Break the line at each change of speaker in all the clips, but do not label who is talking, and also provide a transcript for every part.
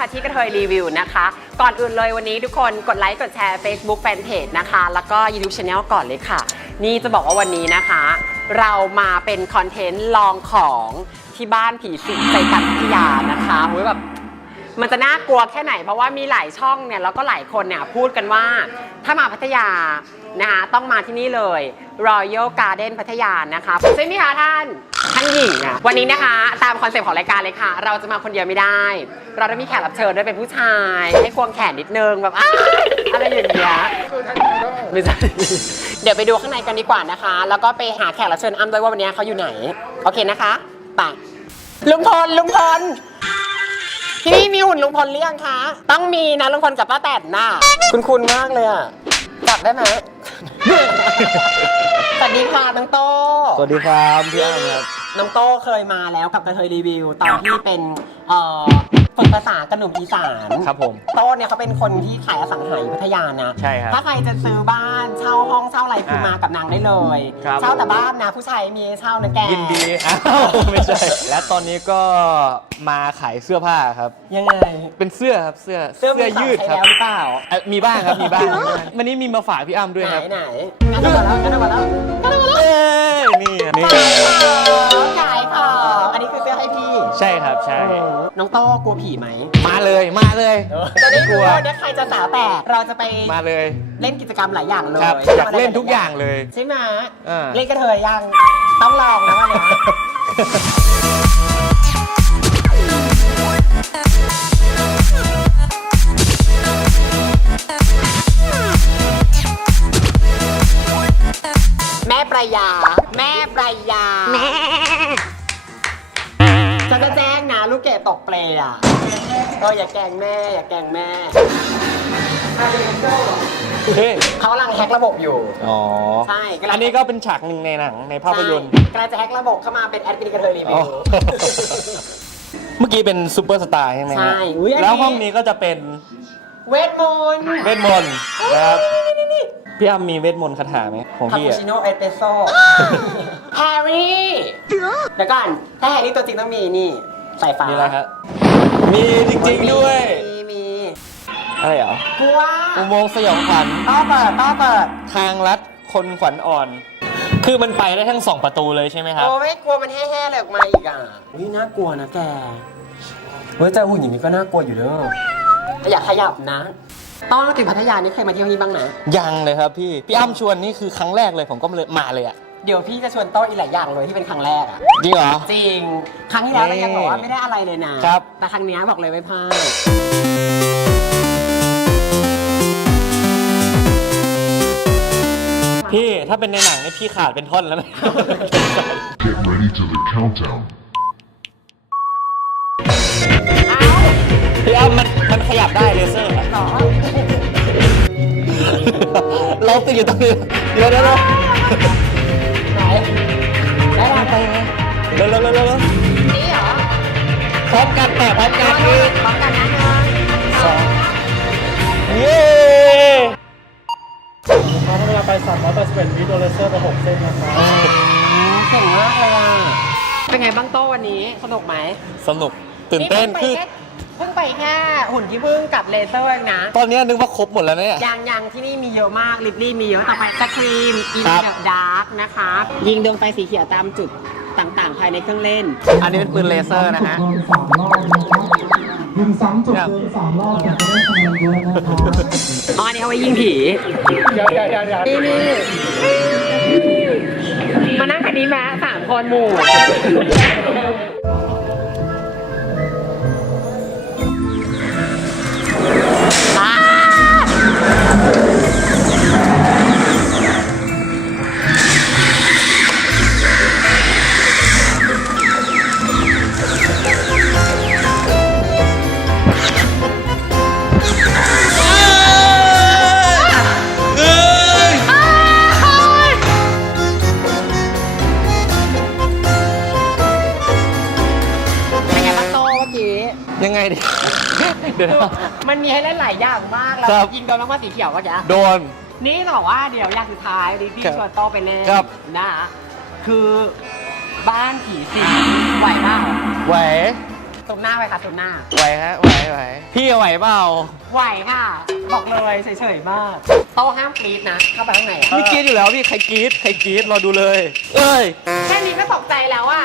ค่ะที่กระเทยรีวิวนะคะ ก่อนอื่นเลยวันนี้ทุกคนกดไลค์กดแชร์ Facebook Fanpage นะคะ แล้วก็ YouTube Channel ก่อนเลยค่ะ นี่จะบอกว่าวันนี้นะคะ เรามาเป็นคอนเทนต์ลองของที่บ้านผีสิงใจกันพัทยานะคะโอ้ยแบบมันจะน่ากลัวแค่ไหน เพราะว่ามีหลายช่องเนี่ยแล้วก็หลายคนเนี่ยพูดกันว่าถ้ามาพัทยานะคะต้องมาที่นี่เลย Royal Garden พัทยานะคะใช่ไหมคะท่านานหญิงอะวันนี้นะคะ ตามคอนเซปต์ของรายการเลยค่ะ เราจะมาคนเดียวไม่ได้ เราต้องมีแขกรับเชิญด้วยเป็นผู้ชาย ให้ควงแขนนิดนึงแบบอ้ายอะไรอย่างเงี้ยไม่ใช่เดี๋ยวไปดูข้างในกันดีกว่านะคะ แล้วก็ไปหาแขกรับเชิญอ้ำด้วยว่าวันนี้เขาอยู่ไหน โอเคนะคะไปลุงพลลุงพลที่นี่มีหุ่นลุงพลหรือยังคะ ต้องมีนะลุงพลกับป้าแตนน่ะคุณคุณมากเลยอะจับได้ไหม สวัสดีค่ะน้องโต
สวัสดีครับพี่อ้ำครับ
น้องโต้เคยมาแล้วกับกระเทยรีวิว ตอนที่เป็นเอ่อฝึกภาษากับหนุ่มอีสาน
ครับผม
โต้เนี่ยเขาเป็นคนที่ขายอสังหาริมพัทยานะ
ใช่ครับ
ถ้าใครจะซื้อบ้านเช่าห้องเช่าอะไรคือมากับนางได้เลย
ครับ
เช่าแต่บ้านนะ ผู้ชายมีให้เช่านะแก
ยินดีอ้าวไม่ใช่ และตอนนี้ก็มาขายเสื้อผ้าครับ
ยังไง
เป็นเสื้อครับเสื้อ
เสื้อมือสอง
ยืดครับ
ใช้แล้วหรือเปล่า
เอ่อมีบ้างครับมีบ้างมีบ้างวันนี้มีมาฝากพี่อ้ำด้วย
ไหน
ครับ
ไหนงั้นเอามาแล้วงั้นเอามาแล้วงั้นเอามาแล้ว
เอ้ยนี่นี่
น้อกลัวผีไหม
มาเลยมาเลย
จะได้
ก
รู้
ลัว
ว่าเนี่ยใครจะสาวแต่เราจะไป
มาเลย
เล่นกิจกรรมหลายอย่างเลย
ครับอยากเล่นทุกอย่างเลย
ใช่ไหมเล่นกระเทยยังต้องลองนะวันนี้แม่ประยา แม่ประยา แม่ ตกเปลอะเอออย่าแกล้งแม่ อย่าแกล้งแม่
เฮ้ย
เขากำลังแฮกระบบอยู่
อ๋อ
ใช่กำลัง
อันนี้ก็เป็นฉากหนึ่งในหนังในภาพยนตร์
ใช่กำลังจะแฮกระบบเข้ามาเป็นแอดมินกระเทยรีวิ
อ๋
ว
อ เมื่อกี้เป็นซูเปอร์สตาร์ใช่ไหมฮะ
ใช่อุ๊ยอันนี้
แล้วห้องนี้ก็จะเป็น
เวทมนต์
เวทมนต์นะครับพี่อ้ำมีเวทมนต์คาถาไหมของ
คา
พี่
ปู
อะ
ชิโน่เอสเปรสโซ่แฮร์รี่ เดี๋ยวก่อนถ้าแฮร์รี่ตัวจริงต้องมีนี่ สายฟ้า
มี
มี
อะไรครับมีจริงๆด้วย
มีมี
อะไรเหรอก
ลัว
อุโมงค์สยองขวัญ
ต้อเปิดต้อเปิด
ทางลัดคนขวัญอ่อน คือมันไปได้ทั้งสองประตูเลยใช่ไหมครับ
โอ้ไม่กลัวมันแห่ๆเลยออกมาอีกอะอุ้ยน่ากลัวนะแกเฮ้ยแต่หุ่นอย่างนี้ก็น่ากลัวอยู่เด้ออย่าขยับนะ ต้องถึงพัทยานี่เคยมาเที่ยวนี่บ้างนะ
ยังเลยครับพี่ พี่อ้ำชวนนี่คือครั้งแรกเลยผมก็เลยมาเลยอะ
เดี๋ยวพี่จะชวนโต๊ะอีกหลายอย่างเลยที่เป็นครั้งแรกอะ
จริงเหรอ
จริง ครั้งที่แล้วเรายัง
นี่
บอกว่าไม่ได้อะไรเลยนะ
ครับ
แต่ครั้งเนี้ยบอกเลยไม่พลาด
พี่ถ้าเป็นในหนังนี่พี่ขาดเป็นท่อนแล้วนะ
Get ready to the countdown.
พี่อ้ำมันมันขยับได้เลเซอร์อะ
หรอ
เราติดอยู่ตรงนี้เดี๋ยวเดี๋ยวเดี๋ยว
ไหนได้แล้วไป
เร็วเร็วเร็วเร็ว
นี่เหรอ
พร้อมกันแต่พร้อมกันคือ
พร้อมกันนะเงิน
สองเย้
เวลาไป381วิโดเลเซอร์ไป6เส้นนะครับ
เก่งมากเลยอะเป็นไงบ้างโต้วันนี้ สนุกไหม
สนุกตื่นเต้นคือ
เพิ่งไปแค่หุ่นที่พึ่งกับเลเซอร์เองนะ
ตอนนี้นึกว่าครบหมดแล้วเนี่ย
ยังยังที่นี่มีเยอะมากลิปลี่มีเยอะต่อไปสครีมอิน
ครับ
เดอะดาร์กนะคะ ยิงดวงไฟสีเขียวตามจุดต่างๆ ภายในเครื่องเล่น
อันนี้เป็นปืนเลเซอร์นะฮะ
เกินสามรอบนะครับยิงซ้ำจุดเกินสามรอบเนี่ยจะได้คะแนนเยอะนะครับ
อ๋ออันนี้เอาไว้ยิงผี
เดี๋ยวเดี๋ยวเดี๋ยวเดี๋ยว
นี่นี่มานั่งคันนี้มาสามคนหมู่ มันมีให้เล่นหลายอย่างมากแล้ว
ครับ
ยิงโดนรางวัลสีเขียวก็จะ
โดน
นี่ต้องบอกว่าเดี๋ยวอย่างสุดท้ายดิพี่
ครับ
ชวนโตไปเล่น
ครับ
นะฮะคือบ้านผีสิงไหวเปล่า
ไหว
ตรงหน้าไปค่ะตรงหน้า
ไหวฮะ ไหว ไหว พี่ไหวเปล่า
ไหวค่ะ บอกเลยเฉยๆมากโตห้ามกรีดนะ เข้าไปข้างในอะ
ไม่กรีดอยู่แล้วพี่ ใครกรีดใครกรีดรอดูเลย เอ้ย
แค่นี้ก็ตกใจแล้วอะ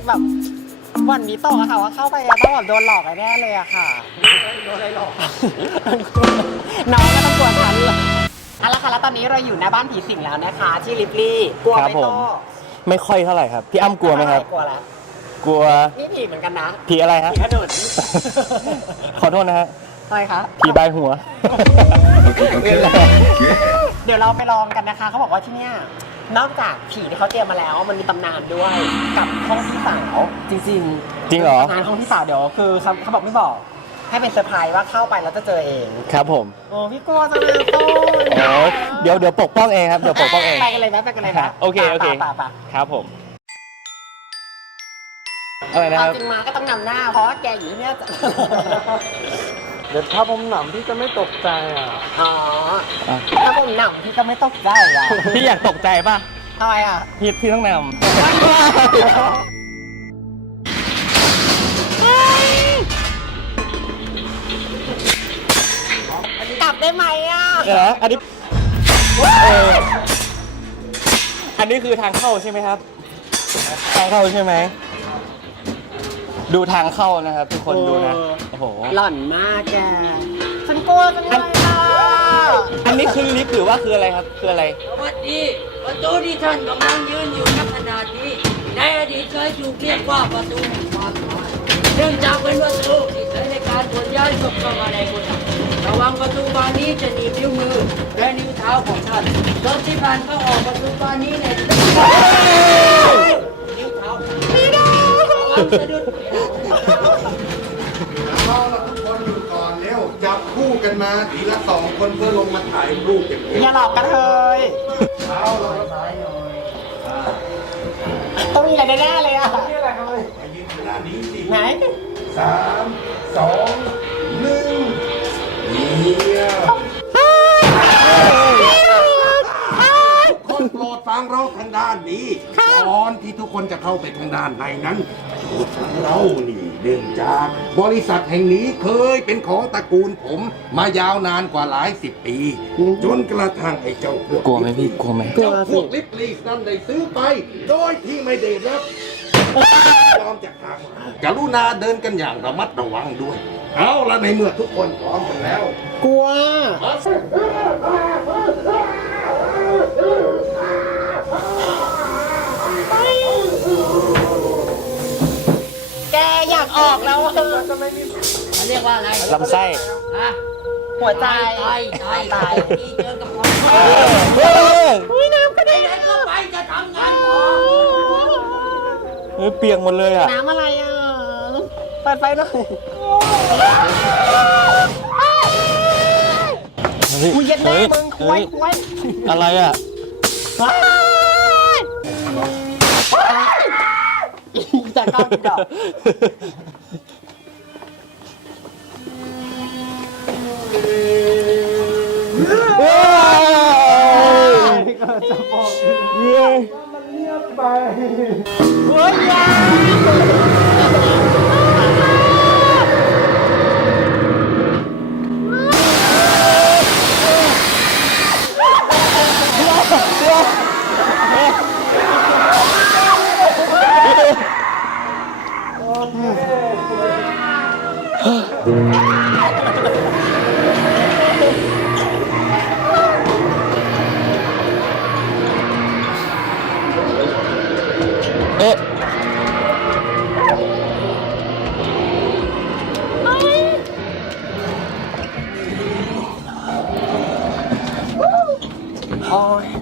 กแบบหวันนี้ตกอะค่ะว่าเข้าไปอะต้องแบบโดนหลอกแน่ๆเลยอะค่ะ โดนอะไรหลอก น้องก็ต้องกลัวฉันเลยเอาละค่ะแล้วตอนนี้เราอยู่หน้าบ้านผีสิงแล้วนะคะ ที่ลิปลี่กลัวไห
ครั
ม
บผม
โต
ไม่ค่อยเท่าไหร่ครับ พี่อ้ำกลัวไหมครับ
กลัวแล้ว
กลัว
นี่ผีเหมือนกันนะ
ผีอะไรฮะ
ผีขนุน
ขอโทษนะฮะ
อะไรคะ
ผีใบหัว
เดี๋ยวเราไปลองกันนะคะ เขาบอกว่าที่เนี่ย นอกจากผีที่เขาเตรียมมาแล้วมันมีตำนานด้วยกับห้องพี่สาวจริงๆ
จริงเหรอ
ตำนานห้องพี่สาวเดี๋ยวคือเขาเขาบอกไม่บอก ให้เป็นเซอร์ไพรส์ว่าเข้าไปแล้วจะเจอเอง
ครับผม
โอ้พี่กลัวจังเลยโต้
โอ้เดี๋ยวเดี๋ยวปกป้องเองครับเดี๋ยวปกป้องเอง
ไปกันเลยไหมไปกันเลยไหม
โอเคโอเค
ป่าป่า
ครับผมอะไรนะค
เอา
รับ
จริงมาก็ต้องนำหน้าเพราะว่าแกอยู่ที่เนี่ยจะ
เดี๋ยวถ้าผมหนำพี่จะไม่ตกใจอะ
อ๋อ
อะ
ถ้า ผมหนำพี่ก็ไม่ตกใจอะ
พี่อยากตกใจป่ะ
ทำไมอะ
พี่พี่ต้องน
กลับได้ไหมอะำ
เดี๋ยวนะอันนี้เอออันนี้คือทางเข้าใช่ไหมครับ ทางเข้าใช่ไหม ดูทางเข้านะครับ ทุกคนดูนะ โอ้โห
หล่อนมากแกฉันกลัวจังเลย อะ
อันนี้คือลิฟต์หรือว่าคืออะไรครับ คืออะไร
สวัสดีประตูที่ท่านกำลังยืนอยู่ณขณะนี้ ในอดีตเคยถูกเรียกว่าประตูแห่งความตายเนื่องจากเป็นประตูที่ใช้ในการขนย้ายศพเข้ามาในโกดังระวังประตูบานนี้จะหนีบนิ้วมือและนิ้วเท้าของท่านรถที่ผ่านเข้าออกประตูบานนี้ในนิ้วเท้าระวังสะดุด
เอาละทุกคนอยู่ก่อนเร็วจับคู่ กันมาทีละสองคนเพื่อลงมาถ่ายรูปอย่างเดียว
อย่าหลอกกันเลย
เอาละถ่ายหน่อย
ต้องมีอะไรแน่ๆเลยอะ
มายืนขนาดนี้สิ
ไหน
สามสองหนึ่งเยี่ยมทุกคนโปรดฟังเราทางด้านนี้ก่อนที่ทุกคนจะเข้าไปทางด้านในนั้น เรานี่เนื่องจากบริษัทแห่งนี้เคยเป็นของตระกูลผมมายาวนานกว่าหลายสิบปี จนกระทั่งไอ้เจ้าพวก
กลัวไหมพี่กลัวไหม
เจ้าพวกลิปลีสนั่นได้ซื้อไป โดยที่ไม่ได้รับยอมจากทางเรากรุณาเดินกันอย่างระมัดระวังด้วย เอาละในเมื่อทุกคนพร้อมกันแล้ว
กลัวแก
เขาเรียกว่าอะไร
ลำไส้
ฮะ
หัวใจ
ตายตาย
ตา
ตายยที่เจอกับความ
เออ
อุ้ยน้ำกระ
ไป
เด็น
ไหนก็ไปจะทำงานต่อ
เฮ้ยเปียกหมดเลยอะ
น้ำอะไรอะเปิดไฟหน่อย
เฮ้ย
อุ้ยเย็นแม่
ฮ้
มึงควายควาย
อะไรอะ
ว้ายจากก้อนดอก
เย้
เฮ้ยยา
เอ๊ะ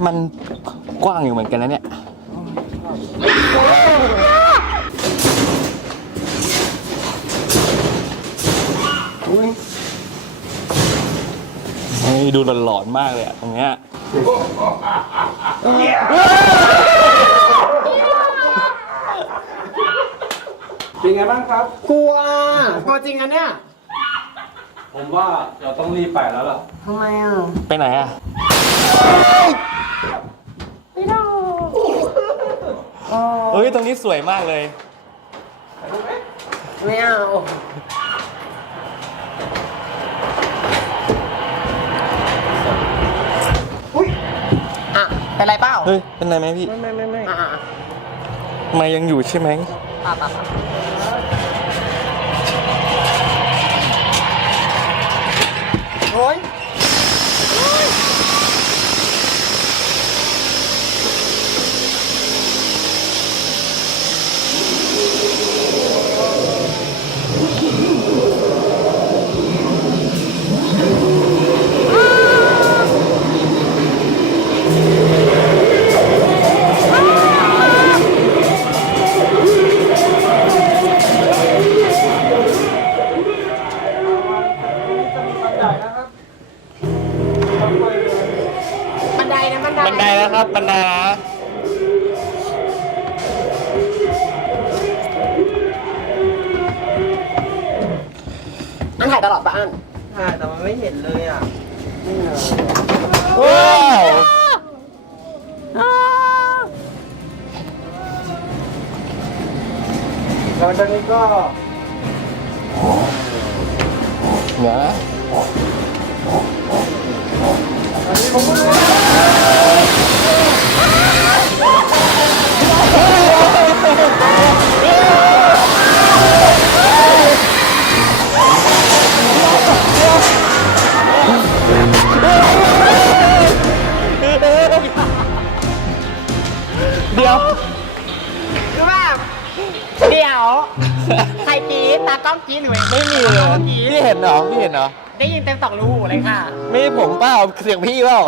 มันกว้างอยู่เหมือนกันนะเนี่ย
เนี่
ดูหลอนๆมากเลยอะตรงเนี้ย
เป็นไงบ้างครับ
กลัวกลัวจริงอันเนี่ย
ผมว่าเราต้องรีบไปแล้วล่ะ
ทำไมอะ
ไปไหนอะ
ไม่ได้
เฮ้ย ตรงนี้สวยมากเลย
ไม่เอา อุ้ยอะ เป็นไรเปล่า
เฮ้ย เป็นไรไหมพี่
ไม่ไม่ไม่อะอะ
มายังอยู่ใช่ไหม
อะอะอะ อันถ่ายตลอดปะอัน
ว้าว
หลังจากนี้ก็
เดี๋ยวนะเเปล่าเสียงพี่เปล่า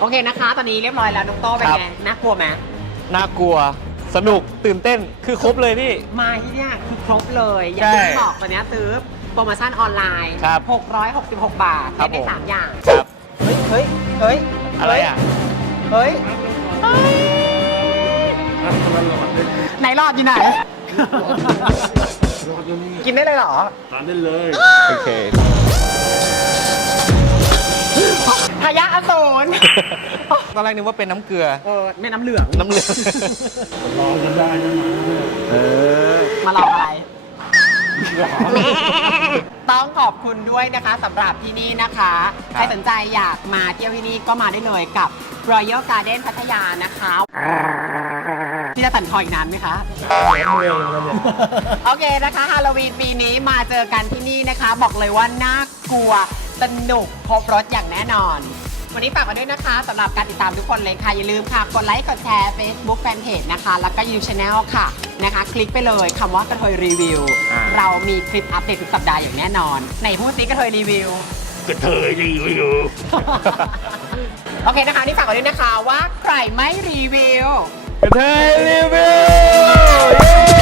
โอเคนะคะ ตอนนี้เรียบร้อยแล้วดรเป็น
ครับ
ไงน่ากลัวไหม
น่ากลัว สนุกตื่นเต้นคือครบเลยพี่
มาที่เนี่ยคือครบเลย อย่างที่
ใช่
บอกตอนเนี้ยซื้อโปรโมชั่นออนไลน์
ครับ
666 บาท
ครับ
ได้
ผม
สามอย่าง
ครับ
เฮ้ยเฮ้ยเฮ้ย
อะไรอะ
เฮ้ยไหนหลอดอยู่ไหน กินได้เลยเหรอ
ทานได้เลย
โอเค
ทายาอสูร
ตอนแรกนึกว่าเป็นน้ำเกลือ
เออแม่น้ำเหลือง
น้ำเหลือง
ลองกันได้นะมา
เออ
มาลองอะไร ต้องขอบคุณด้วยนะคะสำหรับที่นี่นะคะ ใครสนใจอยากมาเที่ยวที่นี่ก็มาได้เลยกับ Royal Garden พัทยานะคะที่จะตันคออีกนานไหมคะโอเคนะคะฮาโลวีนปีนี้มาเจอกันที่นี่นะคะ บอกเลยว่าน่ากลัว สนุกครบรถอย่างแน่นอน วันนี้ฝากมาด้วยนะคะสำหรับการติดตามทุกคนเลยค่ะ อย่าลืมค่ะ กดไลค์กดแชร์ Facebook Fanpage นะคะ แล้วก็ YouTube Channel ค่ะนะคะ คลิกไปเลยคำว่ากระเทยรีวิว
อ่า
เรามีคลิปอัปเดตทุกสัปดาห์อย่างแน่นอนไหนพูดซิกระเทยรีวิว
กระเทยรีวิว
โอเคนะคะนี่ฝากไว้ด้วยนะคะว่าใครไม่รีวิว
กระเทยรีวิว